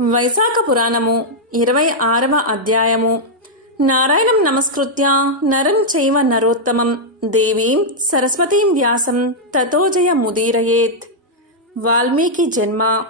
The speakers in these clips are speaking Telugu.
వైశాఖ పురాణము ఇరవై ఆరవ అధ్యాయము. నారాయణం నమస్కృత్య నరం చైవ నరోత్తమం. దేవీం సరస్వతీం వ్యాసం తతోజయ ముదీరయేత్. వాల్మీకి జన్మ.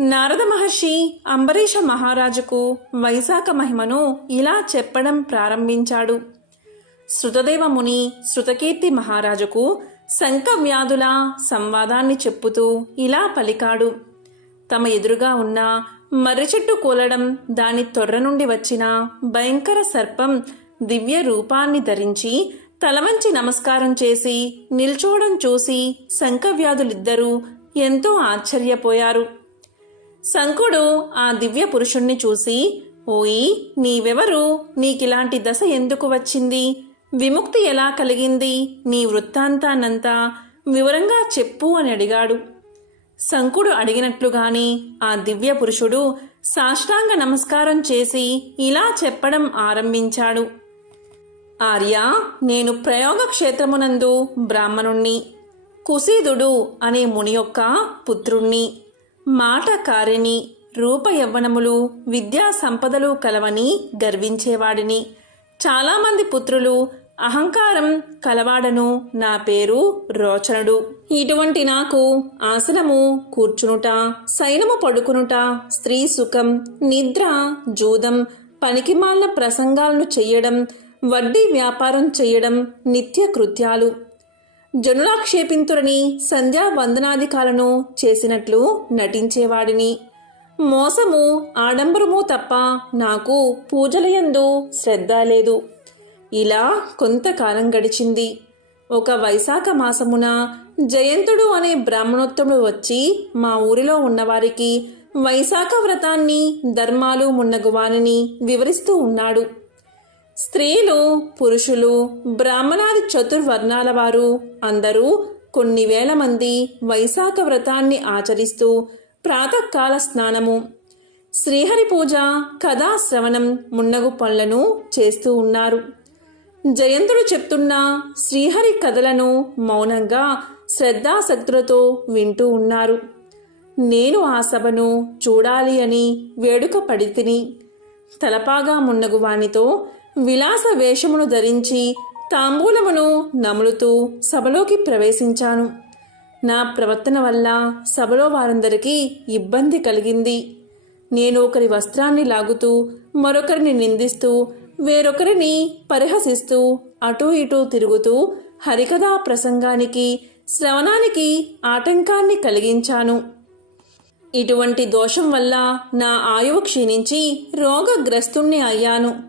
నారద మహర్షి అంబరీష మహారాజుకు వైశాఖ మహిమను ఇలా చెప్పడం ప్రారంభించాడు. శృతదేవ ముని శృతకీర్తి మహారాజుకు శంఖ వ్యాధుల సంవాదాన్ని చెప్పుతూ ఇలా పలికాడు. తమ ఎదురుగా ఉన్న మర్రి చెట్టు కూలడం దాని తొర్ర నుండి వచ్చిన భయంకర సర్పం దివ్య రూపాన్ని ధరించి తలవంచి నమస్కారం చేసి నిల్చోవడం చూసి శంఖవ్యాధులిద్దరూ ఎంతో ఆశ్చర్యపోయారు. శంకుడు ఆ దివ్య పురుషుణ్ణి చూసి ఓయి నీవెవరు? నీకిలాంటి దశ ఎందుకు వచ్చింది? విముక్తి ఎలా కలిగింది? నీ వృత్తాంతానంతా వివరంగా చెప్పు అని అడిగాడు. శంకుడు అడిగినట్లుగాని ఆ దివ్య పురుషుడు సాష్టాంగ నమస్కారం చేసి ఇలా చెప్పడం ఆరంభించాడు. ఆర్య నేను ప్రయోగ క్షేత్రమునందు బ్రాహ్మణుణ్ణి కుసీదుడు అనే ముని యొక్క పుత్రుణ్ణి మాటకారిణి రూపయవ్వనములు విద్యా సంపదలు కలవని గర్వించేవాడిని. చాలామంది పుత్రులు అహంకారం కలవాడను నా పేరు రోచనుడు. ఇటువంటి నాకు ఆసనము కూర్చునుట శైనము పడుకునుట స్త్రీ సుఖం నిద్ర జూదం పనికిమాలిన ప్రసంగాలను చెయ్యడం వడ్డీ వ్యాపారం చేయడం నిత్య కృత్యాలు. జనులాక్షేపింతురని సంధ్యా వందనాధికాలను చేసినట్లు నటించేవాడిని. మోసము ఆడంబరము తప్ప నాకు పూజలయందు శ్రద్ధ లేదు. ఇలా కొంతకాలం గడిచింది. ఒక వైశాఖ మాసమున జయంతుడు అనే బ్రాహ్మణోత్తముడు వచ్చి మా ఊరిలో ఉన్నవారికి వైశాఖ వ్రతాన్ని ధర్మాలు మున్నగువానిని వివరిస్తూ ఉన్నాడు. స్త్రీలు పురుషులు బ్రాహ్మణాది చతుర్వర్ణాల వారు అందరూ కొన్ని వేల మంది వైశాఖ వ్రతాన్ని ఆచరిస్తూ ప్రాతకాల స్నానము శ్రీహరి పూజ కథాశ్రవణం మున్నగు పనులను చేస్తూ ఉన్నారు. జయంతుడు చెప్తున్న శ్రీహరి కథలను మౌనంగా శ్రద్ధాశక్తులతో వింటూ ఉన్నారు. నేను ఆ సభను చూడాలి అని వేడుక పడితిని. తలపాగా మున్నగు వానితో విలాస వేషమును ధరించి తాంబూలమును నములుతూ సభలోకి ప్రవేశించాను. నా ప్రవర్తన వల్ల సభలో వారందరికీ ఇబ్బంది కలిగింది. నేను ఒకరి వస్త్రాన్ని లాగుతూ మరొకరిని నిందిస్తూ వేరొకరిని పరిహసిస్తూ అటూ ఇటూ తిరుగుతూ హరికథా ప్రసంగానికి శ్రవణానికి ఆటంకాన్ని కలిగించాను. ఇటువంటి దోషం వల్ల నా ఆయువు క్షీణించి రోగగ్రస్తుణ్ణి అయ్యాను.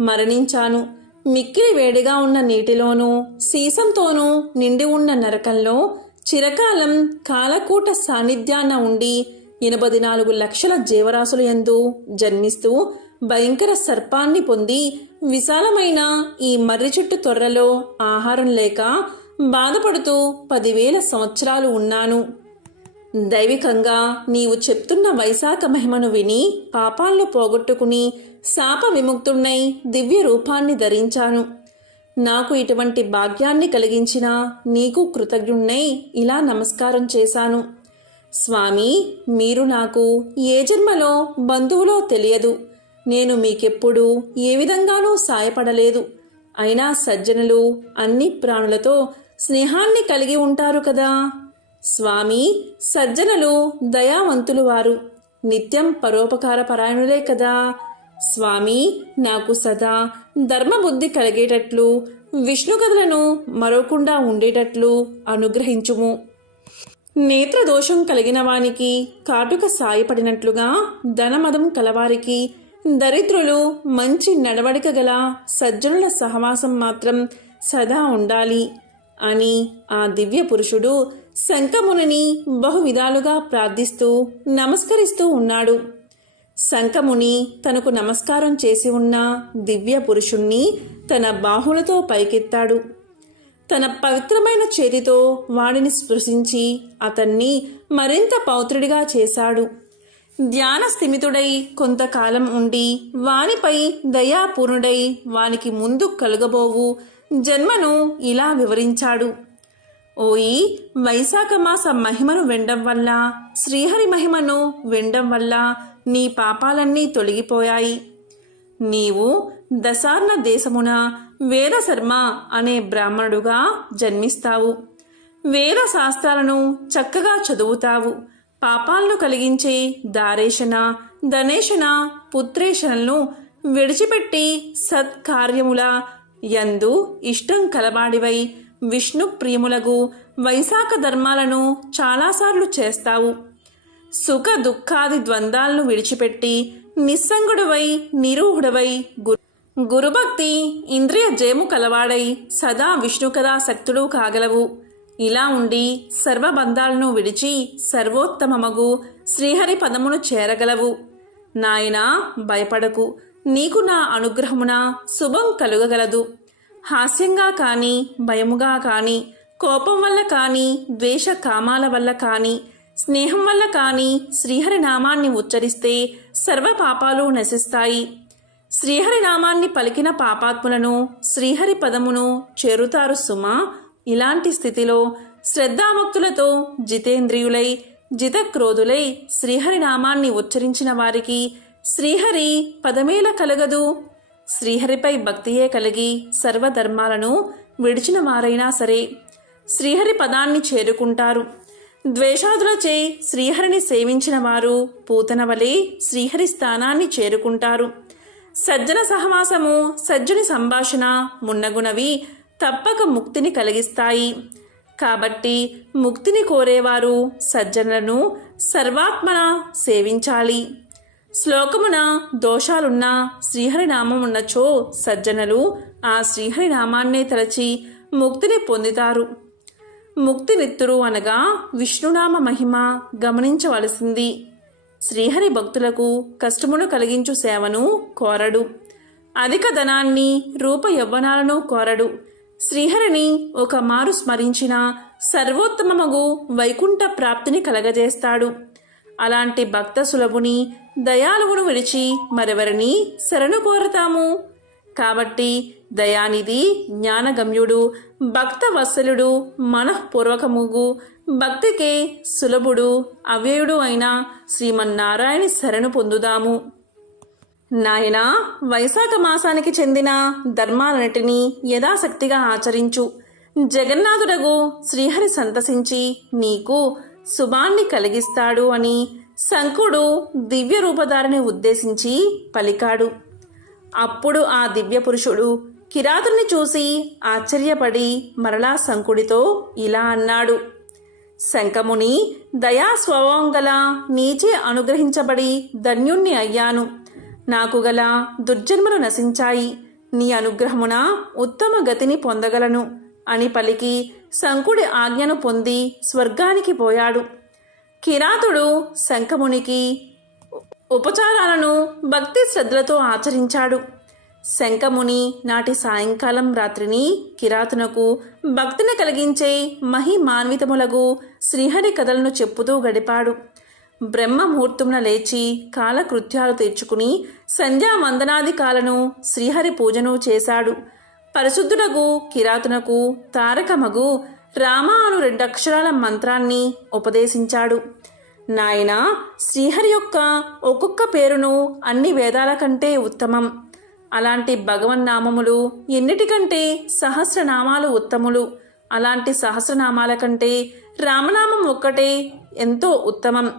మరణించాను. మిక్కిలి వేడిగా ఉన్న నీటిలోనూ సీసంతోనూ నిండి ఉన్న నరకంలో చిరకాలం కాలకూట సాన్నిధ్యాన ఉండి ఎనభై నాలుగు లక్షల జీవరాశుల ఎందు జన్మిస్తూ భయంకర సర్పాన్ని పొంది విశాలమైన ఈ మర్రి చెట్టు తొర్రలో ఆహారం లేక బాధపడుతూ పదివేల సంవత్సరాలు ఉన్నాను. దైవికంగా నీవు చెప్తున్న వైశాఖ మహిమను విని పాపాలను పోగొట్టుకుని శాప విముక్తున్నై దివ్య రూపాన్ని ధరించాను. నాకు ఇటువంటి భాగ్యాన్ని కలిగించిన నీకు కృతజ్ఞుణ్ణై ఇలా నమస్కారం చేశాను. స్వామి మీరు నాకు ఏ జన్మలో బంధువులో తెలియదు. నేను మీకెప్పుడూ ఏ విధంగానూ సాయపడలేదు. అయినా సజ్జనులు అన్ని ప్రాణులతో స్నేహాన్ని కలిగి ఉంటారు కదా? స్వామి సజ్జనులు దయావంతులు వారు. నిత్యం పరోపకార పరాయణులే కదా? స్వామి నాకు సదా ధర్మబుద్ధి కలిగేటట్లు విష్ణు కథలను మరోకుండా ఉండేటట్లు అనుగ్రహించుము. నేత్రదోషం కలిగిన వానికి కాటుక సాయపడినట్లుగా ధనమదం కలవారికి దరిద్రులు మంచి నడవడిక గల సజ్జనుల సహవాసం మాత్రం సదా ఉండాలి అని ఆ దివ్య పురుషుడు శంఖమునిని బహు విధాలుగా ప్రార్థిస్తూ నమస్కరిస్తూ ఉన్నాడు. శంఖముని తనకు నమస్కారం చేసి ఉన్న దివ్య పురుషుణ్ణి తన బాహులతో పైకెత్తాడు. తన పవిత్రమైన చేతితో వాడిని స్పృశించి అతన్ని మరింత పౌత్రుడిగా చేశాడు. ధ్యాన స్థిమితుడై కొంతకాలం ఉండి వానిపై దయాపూర్ణుడై వానికి ముందు కలుగబోవు జన్మను ఇలా వివరించాడు. ఓయి వైశాఖ మాస మహిమను వినడం వల్ల శ్రీహరి మహిమను వినడం వల్ల నీ పాపాలన్నీ తొలగిపోయాయి. నీవు దశార్ణ దేశమున వేదశర్మ అనే బ్రాహ్మణుడుగా జన్మిస్తావు. వేద శాస్త్రాలను చక్కగా చదువుతావు. పాపాలను కలిగించే దారేషణ ధనేషణ పుత్రేషణలను విడిచిపెట్టి సత్కార్యముల యందు ఇష్టం కలవాడివై విష్ణు ప్రియములగు వైశాఖ ధర్మాలను చాలాసార్లు చేస్తావు. సుఖ దుఃఖాది ద్వంద్వాలను విడిచిపెట్టి నిస్సంగుడవై నిరూహుడవై గురు గురుభక్తి ఇంద్రియ జయము కలవాడై సదా విష్ణు కథా శక్తుడు కాగలవు. ఇలా ఉండి సర్వబంధాలను విడిచి సర్వోత్తమమగు శ్రీహరి పదమును చేరగలవు. నాయనా భయపడకు. నీకు నా అనుగ్రహమున శుభం కలుగగలదు. హాస్యంగా కానీ భయముగా కానీ కోపం వల్ల కానీ ద్వేష కామాల వల్ల కానీ స్నేహం వల్ల కానీ శ్రీహరి నామాన్ని ఉచ్చరిస్తే సర్వ పాపాలు నశిస్తాయి. శ్రీహరి నామాన్ని పలికిన పాపాత్ములను శ్రీహరి పదమును చేరుతారు సుమా. ఇలాంటి స్థితిలో శ్రద్ధాభక్తులతో జితేంద్రియులై జితక్రోధులై శ్రీహరి నామాన్ని ఉచ్చరించిన వారికి శ్రీహరి పదమేల కలగదు. శ్రీహరిపై భక్తియే కలిగి సర్వధర్మాలను విడిచిన వారైనా సరే శ్రీహరి పదాన్ని చేరుకుంటారు. ద్వేషాదులచే శ్రీహరిని సేవించిన వారు పూతన వలె శ్రీహరి స్థానాన్ని చేరుకుంటారు. సజ్జన సహవాసము సజ్జుని సంభాషణ మున్నగునవి తప్పక ముక్తిని కలిగిస్తాయి. కాబట్టి ముక్తిని కోరేవారు సజ్జనులను సర్వాత్మన సేవించాలి. శ్లోకమున దోషాలున్న శ్రీహరినామం ఉన్నచో సజ్జనులు ఆ శ్రీహరి నామాన్నే తలచి ముక్తిని పొందుతారు. ముక్తినిత్తురు అనగా విష్ణునామ మహిమ గమనించవలసింది. శ్రీహరి భక్తులకు కష్టమును కలిగించు సేవను కోరడు. అధిక ధనాన్ని రూప యవ్వనాలను కోరడు. శ్రీహరిని ఒక మారు స్మరించిన సర్వోత్తమమగు వైకుంఠ ప్రాప్తిని కలగజేస్తాడు. అలాంటి భక్త సులభుని దయాలువును విడిచి మరెవరిని శరణు కోరతాము? కాబట్టి దయానిధి జ్ఞానగమ్యుడు భక్త వత్సలుడు మనఃపూర్వకముగు భక్తికే సులభుడు అవ్యయుడు అయిన శ్రీమన్నారాయణ శరణు పొందుదాము. నాయనా వైశాఖ మాసానికి చెందిన ధర్మాలన్నిటినీ యథాశక్తిగా ఆచరించు. జగన్నాథుడగు శ్రీహరి సంతసించి నీకు శుభాన్ని కలిగిస్తాడు అని శంకుడు దివ్య రూపధారిని ఉద్దేశించి పలికాడు. అప్పుడు ఆ దివ్య పురుషుడు కిరాతుని చూసి ఆశ్చర్యపడి మరలా శంకుడితో ఇలా అన్నాడు. శంఖముని దయా స్వభావం గల నీచే అనుగ్రహించబడి ధన్యుణ్ణి అయ్యాను. నాకు గల దుర్జన్మలు నశించాయి. నీ అనుగ్రహమున ఉత్తమ గతిని పొందగలను. అని పలికి శంకుడి ఆజ్ఞను పొంది స్వర్గానికి పోయాడు. కిరాతుడు శంఖమునికి ఉపచారాలను భక్తి శ్రద్ధలతో ఆచరించాడు. శంఖముని నాటి సాయంకాలం రాత్రిని కిరాతునకు భక్తిని కలిగించే మహిమాన్వితములగు శ్రీహరి కథలను చెప్పుతూ గడిపాడు. బ్రహ్మముహూర్తమున లేచి కాలకృత్యాలు తెచ్చుకుని సంధ్యా కాలను శ్రీహరి పూజను చేశాడు. పరిశుద్ధుడగు కిరాతునకు తారకమగు రామ అను రెండక్షరాల మంత్రాన్ని ఉపదేశించాడు. నాయన శ్రీహరి యొక్క ఒక్కొక్క పేరును అన్ని వేదాల కంటే ఉత్తమం. అలాంటి భగవన్నామములు ఎన్నిటికంటే సహస్రనామాలు ఉత్తములు? అలాంటి సహస్రనామాల కంటే రామనామం ఒక్కటే ఎంతో ఉత్తమం.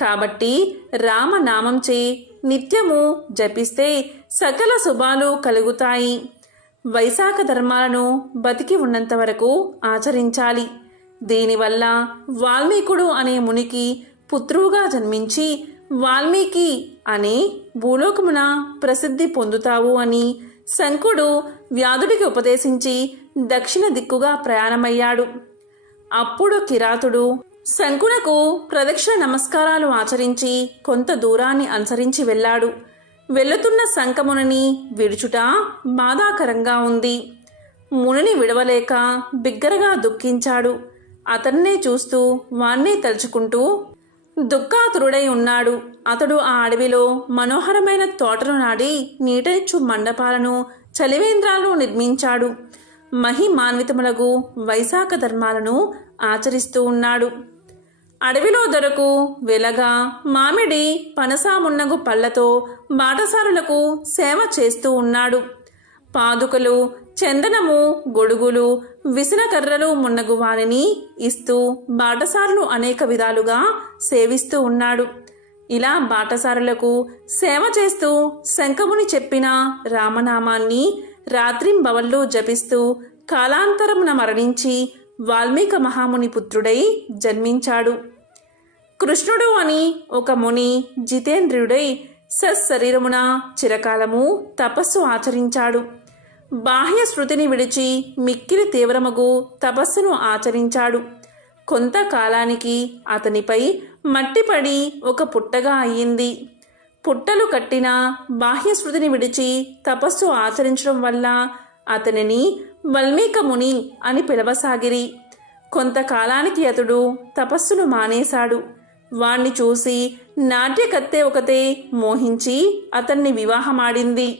కాబట్టి రామనామంచే నిత్యము జపిస్తే సకల శుభాలు కలుగుతాయి. వైశాఖ ధర్మాలను బతికి ఉన్నంత వరకు ఆచరించాలి. దీనివల్ల వాల్మీకుడు అనే మునికి పుత్రువుగా జన్మించి వాల్మీకి అనే భూలోకమున ప్రసిద్ధి పొందుతావు అని శంకుడు వ్యాధుడికి ఉపదేశించి దక్షిణ దిక్కుగా ప్రయాణమయ్యాడు. అప్పుడు కిరాతుడు శంకునకు ప్రదక్షిణ నమస్కారాలు ఆచరించి కొంత దూరాన్ని అనుసరించి వెళ్ళాడు. వెళుతున్న శంఖమునని విడుచుట బాధాకరంగా ఉంది. మునిని విడవలేక బిగ్గరగా దుఃఖించాడు. అతన్నే చూస్తూ వాణ్ణే తలుచుకుంటూ దుఃఖాతురుడై ఉన్నాడు. అతడు ఆ అడవిలో మనోహరమైన తోటను నాడి నీటనిచ్చు మండపాలను చలివేంద్రాలను నిర్మించాడు. మహిమాన్వితములకు వైశాఖ ధర్మాలను ఆచరిస్తూ ఉన్నాడు. అడవిలో దొరకు వెలగా మామిడి పనసామున్నగు పళ్ళతో బాటసారులకు సేవ చేస్తూ ఉన్నాడు. పాదుకలు చందనము గొడుగులు విసనకర్రలు మున్నగు వారిని ఇస్తూ బాటసారులు అనేక విధాలుగా సేవిస్తూ ఉన్నాడు. ఇలా బాటసారులకు సేవ చేస్తూ శంఖముని చెప్పిన రామనామాన్ని రాత్రింబవళ్ళు జపిస్తూ కాలాంతరమున మరణించి వాల్మీక మహాముని పుత్రుడై జన్మించాడు. కృష్ణుడు అని ఒక ముని జితేంద్రుడై సశరీరమున చిరకాలము తపస్సు ఆచరించాడు. బాహ్య శృతిని విడిచి మిక్కిలి తీవ్రమగు తపస్సును ఆచరించాడు. కొంతకాలానికి అతనిపై మట్టిపడి ఒక పుట్టగా అయ్యింది. పుట్టలు కట్టిన బాహ్య శృతిని విడిచి తపస్సు ఆచరించడం వల్ల అతనిని వల్మీక ముని అని పిలవసాగిరి. కొంతకాలానికి అతడు తపస్సును మానేశాడు. వాణ్ణి చూసి నాట్యకత్తె ఒకతే మోహించి అతన్ని వివాహమాడింది.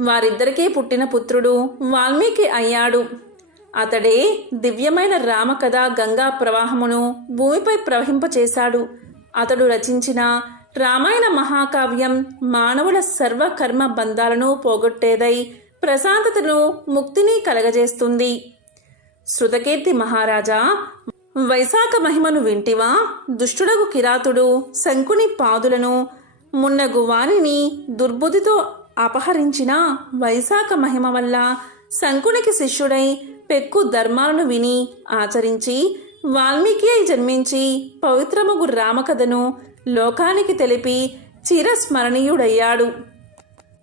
వారిద్దరికీ పుట్టిన పుత్రుడు వాల్మీకి అయ్యాడు. అతడే దివ్యమైన రామకథ గంగా ప్రవాహమును భూమిపై ప్రవహింపచేశాడు. అతడు రచించిన రామాయణ మహాకావ్యం మానవుల సర్వకర్మ బంధాలను పోగొట్టేదై ప్రశాంతతను ముక్తిని కలగజేస్తుంది. శృతకీర్తి మహారాజా వైశాఖ మహిమను వింటివా? దుష్టుడగు కిరాతుడు శంకుని పాదులను మున్నగు వారిని దుర్బుద్ధితో అపహరించిన వైశాఖ మహిమ వల్ల శంకునికి శిష్యుడై పెక్కు ధర్మాలను విని ఆచరించి వాల్మీకి అయి జన్మించి పవిత్రముగు రామకథను లోకానికి తెలిపి చిరస్మరణీయుడయ్యాడు.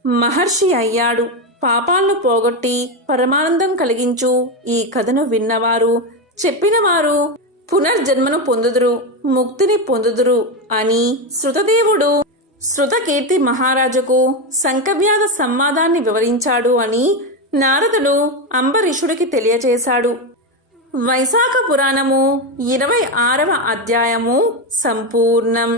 మహర్షి అయ్యాడు. పాపాలను పోగొట్టి పరమానందం కలిగించు. ఈ కథను విన్నవారు చెప్పినవారు పునర్జన్మను పొందుదురు ముక్తిని పొందుదురు అని శృతదేవుడు శృతకీర్తి మహారాజుకు శంఖవ్యాధ సంవాదాన్ని వివరించాడు అని నారదుడు అంబరీషుడికి తెలియచేశాడు. వైశాఖ పురాణము ఇరవై ఆరవ అధ్యాయము సంపూర్ణం.